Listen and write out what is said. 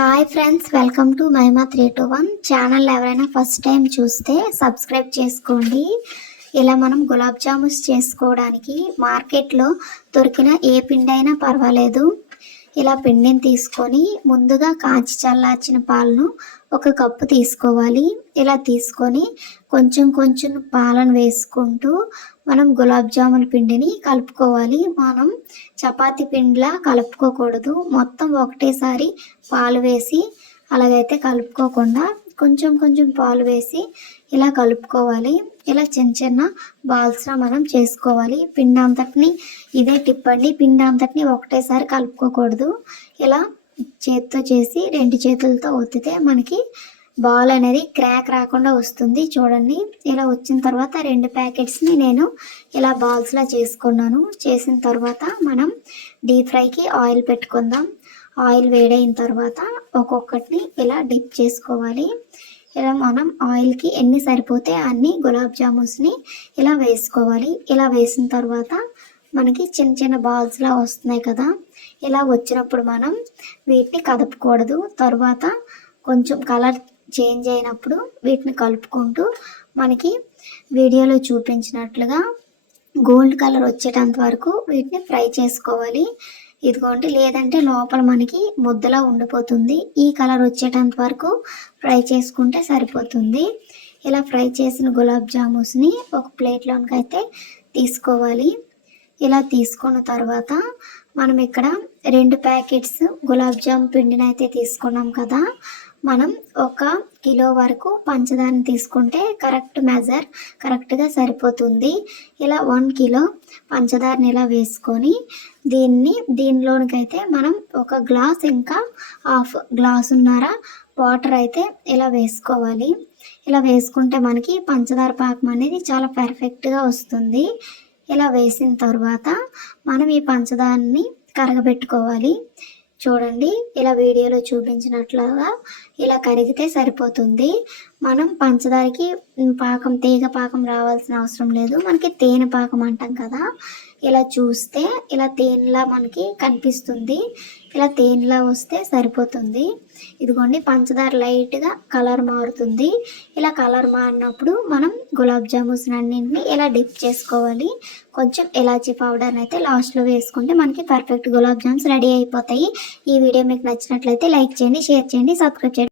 Hi friends, welcome to Mahima 321 channel. ఎవరైనా first time చూస్తే subscribe చేసుకోండి. ఇలా మనం గులాబ్ జామున్స్ చేసుకోవడానికి మార్కెట్లో దొరికిన ఏ పిండి అయినా పర్వాలేదు. ఇలా పిండిని తీసుకొని ముందుగా కాచి చల్లార్చిన పాలను ఒక కప్పు తీసుకోవాలి. ఇలా తీసుకొని కొంచెం కొంచెం పాలను వేసుకుంటూ మనం గులాబ్ జామున్ పిండిని కలుపుకోవాలి. మనం చపాతీ పిండిలా కలుపుకోకూడదు. మొత్తం ఒకటేసారి పాలు వేసి అలాగైతే కలుపుకోకుండా కొంచెం కొంచెం పాలు వేసి ఇలా కలుపుకోవాలి. ఇలా చిన్న చిన్న బాల్స్లా మనం చేసుకోవాలి. పిండి అంతటిని ఇదే టిప్ అండి, పిండి అంతటిని ఒకటేసారి కలుపుకోకూడదు. ఇలా చేతితో చేసి రెండు చేతులతో ఒత్తితే మనకి బాల్ అనేది క్రాక్ రాకుండా వస్తుంది. చూడండి, ఇలా వచ్చిన తర్వాత రెండు ప్యాకెట్స్ని నేను ఇలా బాల్స్లా చేసుకున్నాను. చేసిన తర్వాత మనం డీప్ ఫ్రైకి ఆయిల్ పెట్టుకుందాం. ఆయిల్ వేడైన తర్వాత ఒక్కొక్కటిని ఇలా డిప్ చేసుకోవాలి. ఇలా మనం ఆయిల్కి ఎన్ని సరిపోతే అన్ని గులాబ్ జామున్స్ని ఇలా వేసుకోవాలి. ఇలా వేసిన తర్వాత మనకి చిన్న చిన్న బాల్స్లా వస్తున్నాయి కదా, ఇలా వచ్చినప్పుడు మనం వీటిని కదపకూడదు. తర్వాత కొంచెం కలర్ చేంజ్ అయినప్పుడు వీటిని కలుపుకుంటూ మనకి వీడియోలో చూపించినట్లుగా గోల్డ్ కలర్ వచ్చేటంత వరకు వీటిని ఫ్రై చేసుకోవాలి. ఇదిగోండి, లేదంటే లోపల మనకి ముద్దలా ఉండిపోతుంది. ఈ కలర్ వచ్చేటంత వరకు ఫ్రై చేసుకుంటే సరిపోతుంది. ఇలా ఫ్రై చేసిన గులాబ్ జామున్స్ని ఒక ప్లేట్లోనికి అయితే తీసుకోవాలి. ఇలా తీసుకున్న తర్వాత మనం ఇక్కడ 2 ప్యాకెట్స్ గులాబ్ జామ్ పిండిని అయితే తీసుకున్నాం కదా, మనం 1 కిలో వరకు పంచదారని తీసుకుంటే కరెక్ట్గా సరిపోతుంది. ఇలా 1 కిలో పంచదారని ఇలా వేసుకొని దీనిలోనికైతే మనం 1 గ్లాస్ ఇంకా హాఫ్ గ్లాసున్నర వాటర్ అయితే ఇలా వేసుకోవాలి. ఇలా వేసుకుంటే మనకి పంచదార పాకం అనేది చాలా పర్ఫెక్ట్గా వస్తుంది. ఇలా వేసిన తర్వాత మనం ఈ పంచదారని కరగబెట్టుకోవాలి. చూడండి, ఇలా వీడియోలో చూపించినట్లుగా ఇలా కరిగితే సరిపోతుంది. మనం పంచదారకి తీగ పాకం రావాల్సిన అవసరం లేదు. మనకి తేనె పాకం అంటాం కదా, ఇలా చూస్తే ఇలా తేనెలా మనకి కనిపిస్తుంది. ఇలా తేనెలా వస్తే సరిపోతుంది. ఇదిగోండి, పంచదార లైట్గా కలర్ మారుతుంది. ఇలా కలర్ మారినప్పుడు మనం గులాబ్ జామున్స్ అన్నింటినీ ఇలా డిప్ చేసుకోవాలి. కొంచెం ఇలాచీ పౌడర్ అయితే లాస్ట్లో వేసుకుంటే మనకి పర్ఫెక్ట్ గులాబ్ జామున్స్ రెడీ అయిపోతాయి. ఈ వీడియో మీకు నచ్చినట్లయితే లైక్ చేయండి, షేర్ చేయండి, సబ్స్క్రైబ్ చేయండి.